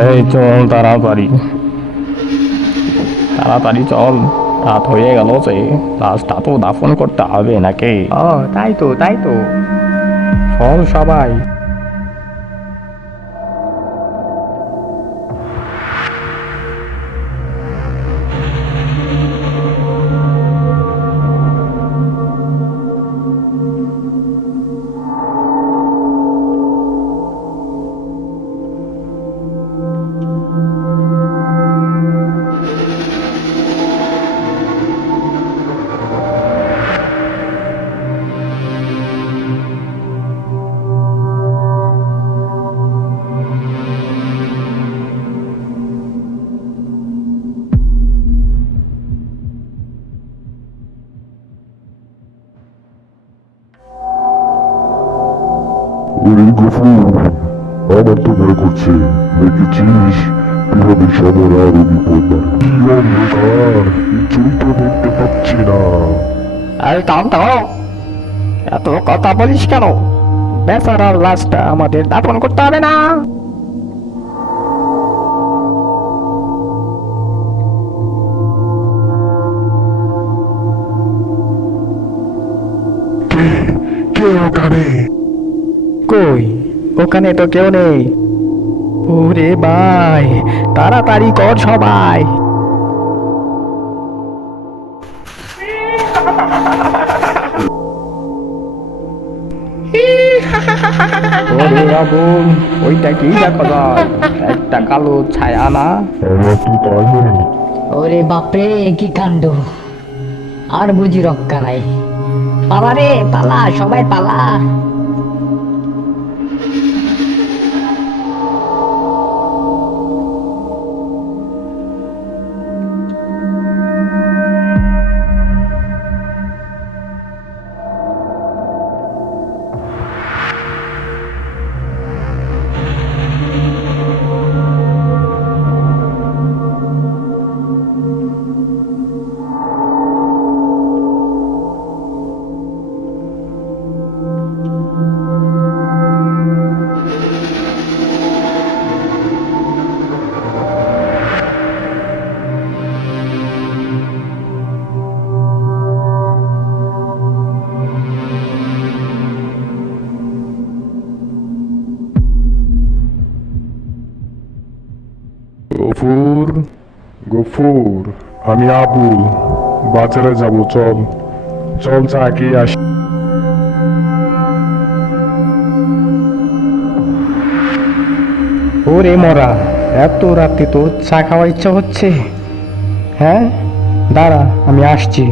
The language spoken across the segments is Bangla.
এই চল তাড়াতাড়ি, তাড়াতাড়ি চল, রাত হয়ে গেল যে, লাশটা তো দাফন করতে হবে নাকি? ও তাই তো চল সবাই। ওরে গফুর, আমার তো ভয় করছে। দেখেছিস কিভাবে সবার আরো বিপদ বাড়ে। কি অন্ধকার, কিছুই তো দেখতে পাচ্ছি না। এই থাম থাম, এত কথা বলিস কেন? বেচারার লাশটা আমাদের দাফন করতে হবে না? কে ওখানে? কই, ওখানে তো কেউ নেই। ওরে ভাই, তাড়াতাড়ি কর সবাই। ওরে আগুন, ওইটা কি দেখা যায়? একটা কালো ছায়া না? আমার তো তাই মনে হয়। ওরে বাপরে, কি কাণ্ড! আর বুঝি রক্ষা নাই। পালা রে পালা, সবাই পালা। গফুর, গফুর, আমি আবুল। বাজারে যাব, চল চল, চা খেয়ে আসি। ওরে মরা, এত রাতে তোর চা খাওয়ার ইচ্ছা হচ্ছে? হ্যাঁ, দাঁড়া, আমি আসছি।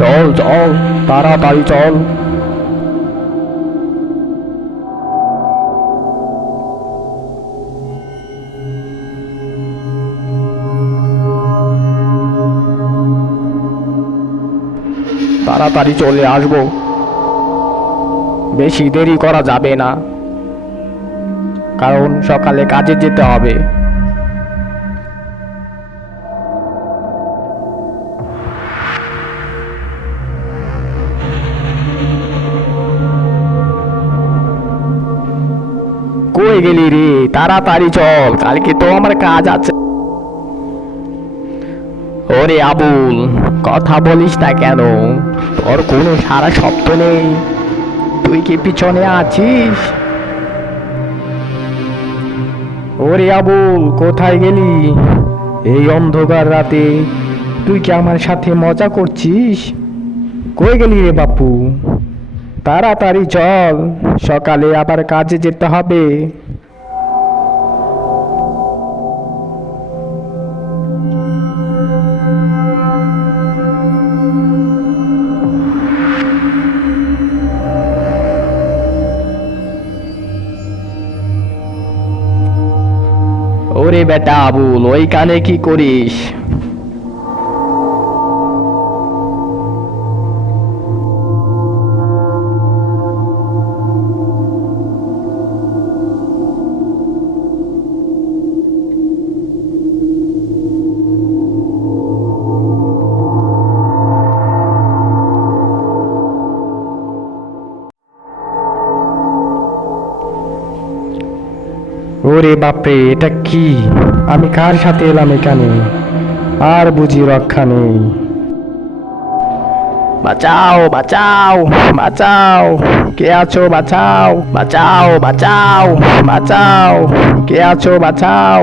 চল চল, তাড়াতাড়ি চল। তাড়াতাড়ি চলে আসবো, বেশি দেরি করা যাবে না, কারণ সকালে কাজে যেতে হবে। কই গেলি রে? তাড়াতাড়ি চল, কালকে তো আমার কাজ আছে। ওরে আবুল, কথা বলিস না কেন? তোর কোনো সারা শব্দ নেই। তুই কি পিছনে আছিস? ওরে আবুল, কোথায় গেলি এই অন্ধকার রাতে? তুই কি আমার সাথে মজা করছিস? কই গেলি রে বাপু? তাড়াতাড়ি চল, সকালে আবার কাজে যেতে হবে। বেটা আবুল, ওইখানে কি করিস? ওরে বাপরে, এটা কি? আমি কার সাথে এলাম এখানে? আর বুঝি রক্ষা নেই। বাঁচাও বাঁচাও বাঁচাও, কে আছো বাঁচাও, বাঁচাও বাঁচাও বাঁচাও, কে আছো বাঁচাও।